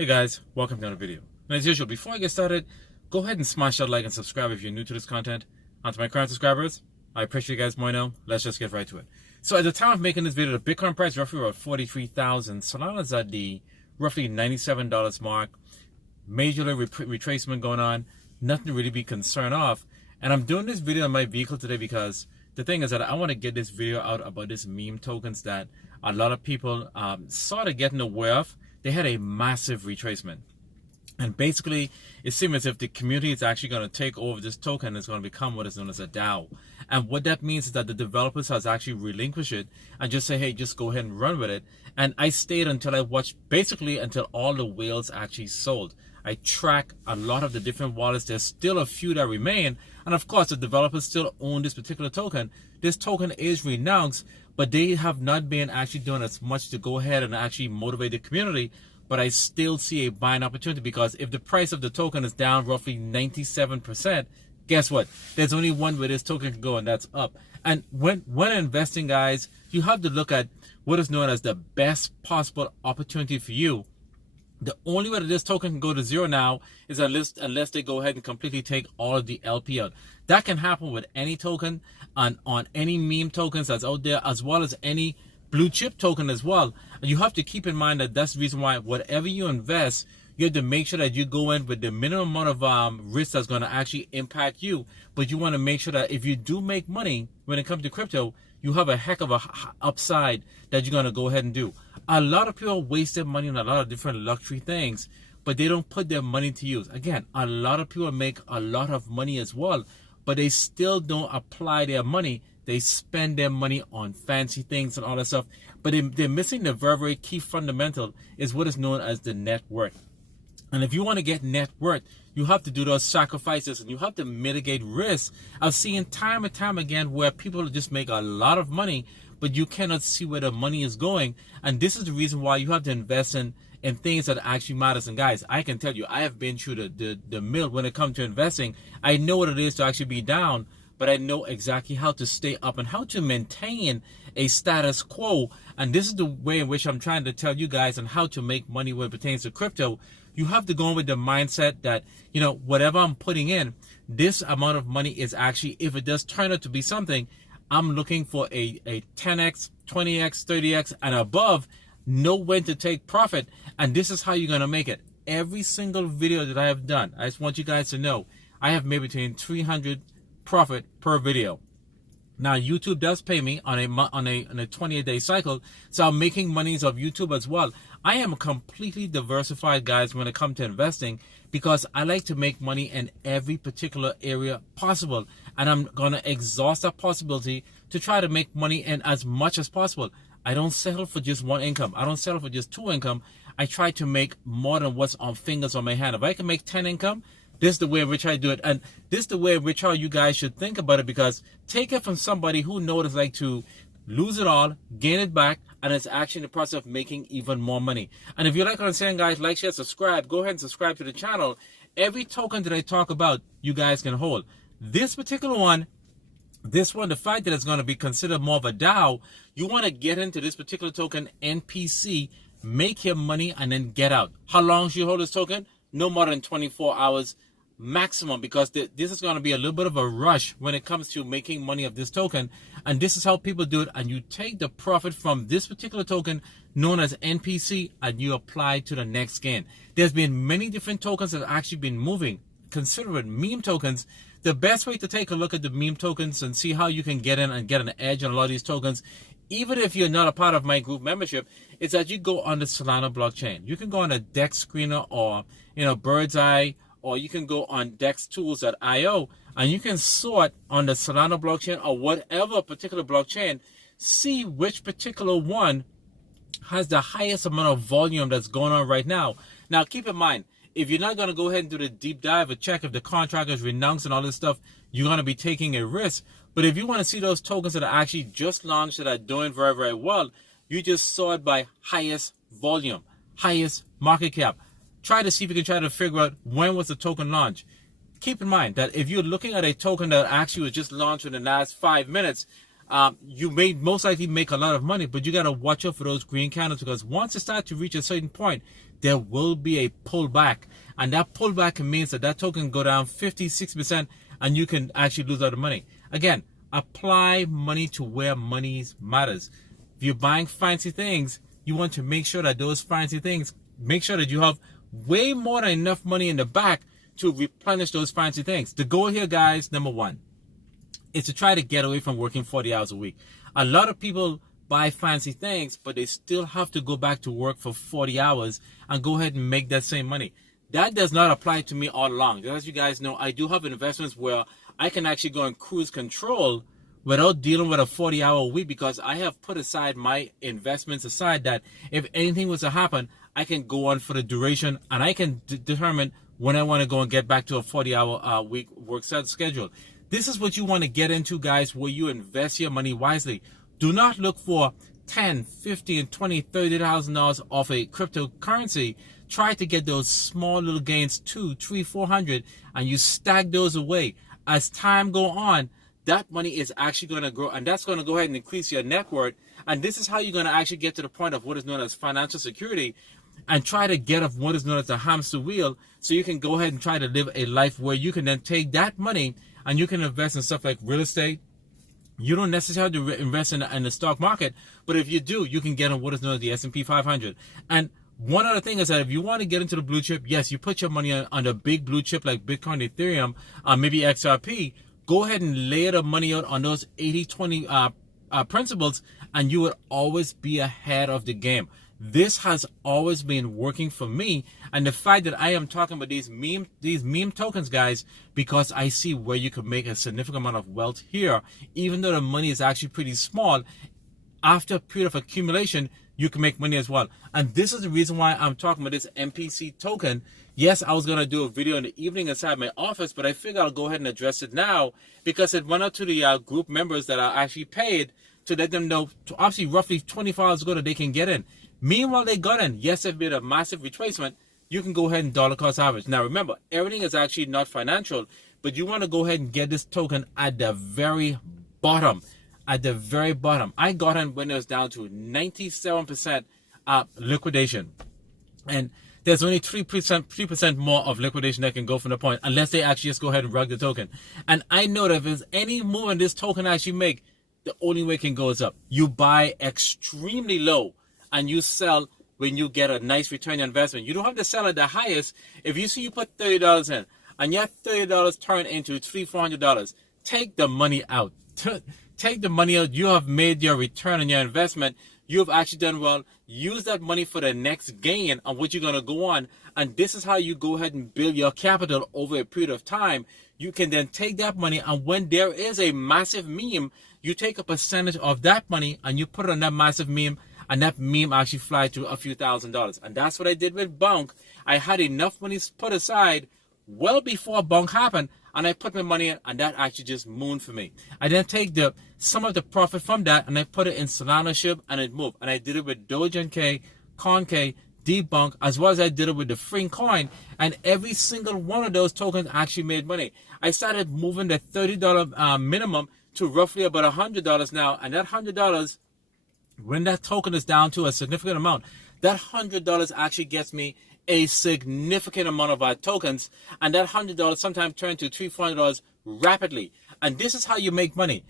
Hey guys, welcome to another video. And as usual, before I get started, go ahead and smash that like and subscribe if you're new to this content. And to my current subscribers, I appreciate you guys more now. Let's just get right to it. So at the time of making this video, the Bitcoin price roughly around 43,000. Solana's at the roughly $97 mark. Majorly retracement going on. Nothing to really be concerned of. And I'm doing this video on my vehicle today because the thing is that I want to get this video out about this meme tokens that a lot of people sort of getting aware of. They had a massive retracement. And basically, it seems as if the community is actually going to take over this token and it's going to become what is known as a DAO. And what that means is that the developers has actually relinquished it and just say, hey, just go ahead and run with it. And I stayed until I watched, basically until all the whales actually sold. I track a lot of the different wallets. There's still a few that remain. And of course, the developers still own this particular token. This token is renounced, but they have not been actually doing as much to go ahead and actually motivate the community. But I still see a buying opportunity because if the price of the token is down roughly 97%, guess what? There's only one way this token can go, and that's up. And when investing, guys, you have to look at what is known as the best possible opportunity for you. The only way that this token can go to zero now is unless they go ahead and completely take all of the LP out. That can happen with any token on any meme tokens that's out there, as well as any blue chip token as well. And you have to keep in mind that that's the reason why whatever you invest, you have to make sure that you go in with the minimum amount of risk that's going to actually impact you. But you want to make sure that if you do make money when it comes to crypto, you have a heck of a upside that you're going to go ahead and do. A lot of people waste their money on a lot of different luxury things, but they don't put their money to use. Again, a lot of people make a lot of money as well, but they still don't apply their money. They spend their money on fancy things and all that stuff, but they're missing the very, very key fundamental is what is known as the net worth. And if you want to get net worth, you have to do those sacrifices and you have to mitigate risk. I've seen time and time again where people just make a lot of money, but you cannot see where the money is going. And this is the reason why you have to invest in things that actually matters. And guys, I can tell you, I have been through the mill when it comes to investing. I know what it is to actually be down, but I know exactly how to stay up and how to maintain a status quo. And this is the way in which I'm trying to tell you guys on how to make money when it pertains to crypto. You have to go in with the mindset that, you know, whatever I'm putting in, this amount of money is actually, if it does turn out to be something, I'm looking for a 10x, 20x, 30x and above, know when to take profit. And this is how you're going to make it. Every single video that I have done, I just want you guys to know, I have made between 300 profit per video. Now YouTube does pay me on a 28-day cycle, so I'm making monies of YouTube as well. I am completely diversified, guys, when it comes to investing because I like to make money in every particular area possible, and I'm gonna exhaust that possibility to try to make money in as much as possible. I don't settle for just one income. I don't settle for just two income. I try to make more than what's on fingers on my hand. If I can make 10 income, this is the way in which I do it. And this is the way in which how you guys should think about it, because take it from somebody who knows it's like to lose it all, gain it back, and it's actually in the process of making even more money. And if you like what I'm saying, guys, like, share, subscribe. Go ahead and subscribe to the channel. Every token that I talk about, you guys can hold. This particular one, the fact that it's going to be considered more of a DAO, you want to get into this particular token, NPC, make your money, and then get out. How long should you hold this token? No more than 24 hours maximum, because this is going to be a little bit of a rush when it comes to making money of this token. And this is how people do it. And you take the profit from this particular token known as NPC and you apply to the next gain. There's been many different tokens that have actually been moving. Consider it meme tokens. The best way to take a look at the meme tokens and see how you can get in and get an edge on a lot of these tokens, even if you're not a part of my group membership, is that you go on the Solana blockchain. You can go on a Dex Screener or, you know, Bird's Eye, or you can go on dextools.io and you can sort on the Solana blockchain or whatever particular blockchain, see which particular one has the highest amount of volume that's going on right now. Now, keep in mind, if you're not going to go ahead and do the deep dive and check if the contract is renounced and all this stuff, you're going to be taking a risk. But if you want to see those tokens that are actually just launched that are doing very, very well, you just sort by highest volume, highest market cap. Try to see if you can try to figure out when was the token launched. Keep in mind that if you're looking at a token that actually was just launched in the last 5 minutes, you may most likely make a lot of money, but you got to watch out for those green candles, because once it starts to reach a certain point, there will be a pullback. And that pullback means that token can go down 50-60%, and you can actually lose a lot of money. Again, apply money to where money matters. If you're buying fancy things, you want to make sure that those fancy things, make sure that you have way more than enough money in the back to replenish those fancy things. The goal here, guys, number one, is to try to get away from working 40 hours a week. A lot of people buy fancy things, but they still have to go back to work for 40 hours and go ahead and make that same money. That does not apply to me all along. As you guys know, I do have investments where I can actually go in cruise control without dealing with a 40-hour week, because I have put aside my investments aside that if anything was to happen, I can go on for the duration, and I can determine when I want to go and get back to a 40-hour week work schedule. This is what you want to get into, guys, where you invest your money wisely. Do not look for $10, $50, and $20, $30,000 off a cryptocurrency. Try to get those small little gains, 200, 300, 400, and you stack those away. As time go on, that money is actually going to grow, and that's going to go ahead and increase your net worth. And this is how you're going to actually get to the point of what is known as financial security, and try to get off what is known as the hamster wheel, so you can go ahead and try to live a life where you can then take that money and you can invest in stuff like real estate. You don't necessarily have to invest in the stock market, but if you do, you can get on what is known as the S&P 500. And one other thing is that if you want to get into the blue chip, yes, you put your money on the big blue chip like Bitcoin, Ethereum, maybe XRP. Go ahead and lay the money out on those 80-20 principles, and you would always be ahead of the game. This has always been working for me, and the fact that I am talking about these meme tokens, guys, because I see where you could make a significant amount of wealth here, even though the money is actually pretty small. After a period of accumulation, you can make money as well. And this is the reason why I'm talking about this NPC token. Yes, I was going to do a video in the evening inside my office, but I figured I'll go ahead and address it now, because it went out to the group members that are actually paid to let them know, to obviously roughly 24 hours ago, that they can get in. Meanwhile, they got in. Yes, they've made a massive retracement. You can go ahead and dollar cost average. Now, remember, everything is actually not financial, but you want to go ahead and get this token at the very bottom. At the very bottom. I got in when it was down to 97% liquidation. And there's only 3% more of liquidation that can go from the point, unless they actually just go ahead and rug the token. And I know that if there's any movement this token actually make, the only way it can go is up. You buy extremely low, and you sell when you get a nice return on investment. You don't have to sell at the highest. If you see you put $30 in, and your $30 turn into $300, $400, take the money out. Take the money out. You have made your return on your investment. You have actually done well. Use that money for the next gain on what you're going to go on. And this is how you go ahead and build your capital over a period of time. You can then take that money, and when there is a massive meme, you take a percentage of that money and you put it on that massive meme, and that meme actually fly to a few $1,000s. And that's what I did with Bonk. I had enough money put aside well before Bonk happened, and I put my money in, and that actually just mooned for me. I then take some of the profit from that, and I put it in Solana SHIB, and it moved. And I did it with Doge NK, ConK, Debunk, as well as I did it with the Free Coin, and every single one of those tokens actually made money. I started moving the $30 minimum to roughly about $100 now, and that $100, when that token is down to a significant amount, that $100 actually gets me a significant amount of our tokens, and that $100 sometimes turns to $300, $400 rapidly. And this is how you make money.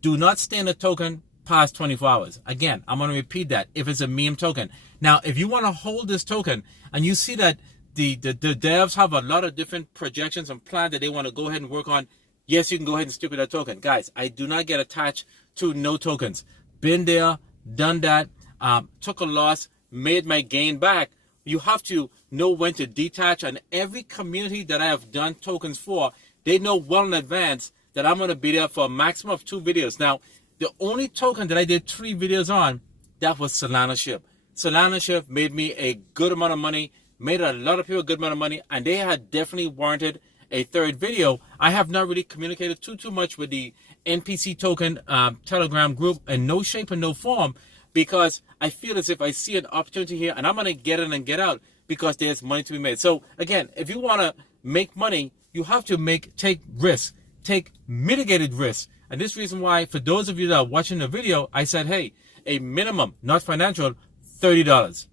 Do not stay in a token past 24 hours. Again, I'm going to repeat that if it's a meme token. Now, if you want to hold this token and you see that the devs have a lot of different projections and plans that they want to go ahead and work on, yes, you can go ahead and stick with that token. Guys, I do not get attached to no tokens. Been there, done that, took a loss, made my gain back. You have to know when to detach, and every community that I have done tokens for, they know well in advance that I'm going to be there for a maximum of 2 videos. Now, the only token that I did 3 videos on, that was Solana SHIB. Solana SHIB made me a good amount of money, made a lot of people a good amount of money, and they had definitely warranted a 3rd video. I have not really communicated too much with the NPC Token Telegram group in no shape and no form, because I feel as if I see an opportunity here and I'm going to get in and get out because there's money to be made. So again, if you want to make money, you have to take risks, take mitigated risks. And this reason why, for those of you that are watching the video, I said, hey, a minimum, not financial, $30.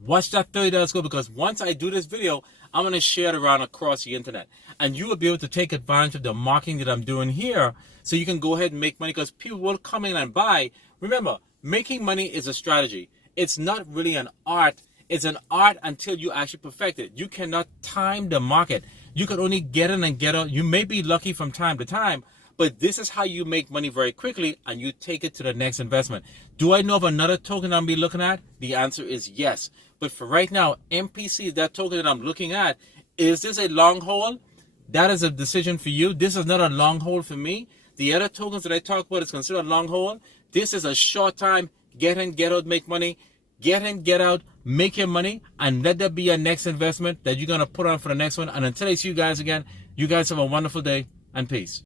Watch that $30 go, because once I do this video, I'm going to share it around across the internet. And you will be able to take advantage of the marketing that I'm doing here, so you can go ahead and make money, because people will come in and buy. Remember, making money is a strategy. It's not really an art. It's an art until you actually perfect it. You cannot time the market. You can only get in and get out. You may be lucky from time to time, but this is how you make money very quickly, and you take it to the next investment. Do I know of another token I'm be looking at? The answer is yes. But for right now, NPC is that token that I'm looking at. Is this a long hold? That is a decision for you. This is not a long hold for me. The other tokens that I talk about is considered a long hold. This is a short time, get in, get out, make money. Get in, get out, make your money, and let that be your next investment that you're going to put on for the next one. And until I see you guys again, you guys have a wonderful day, and peace.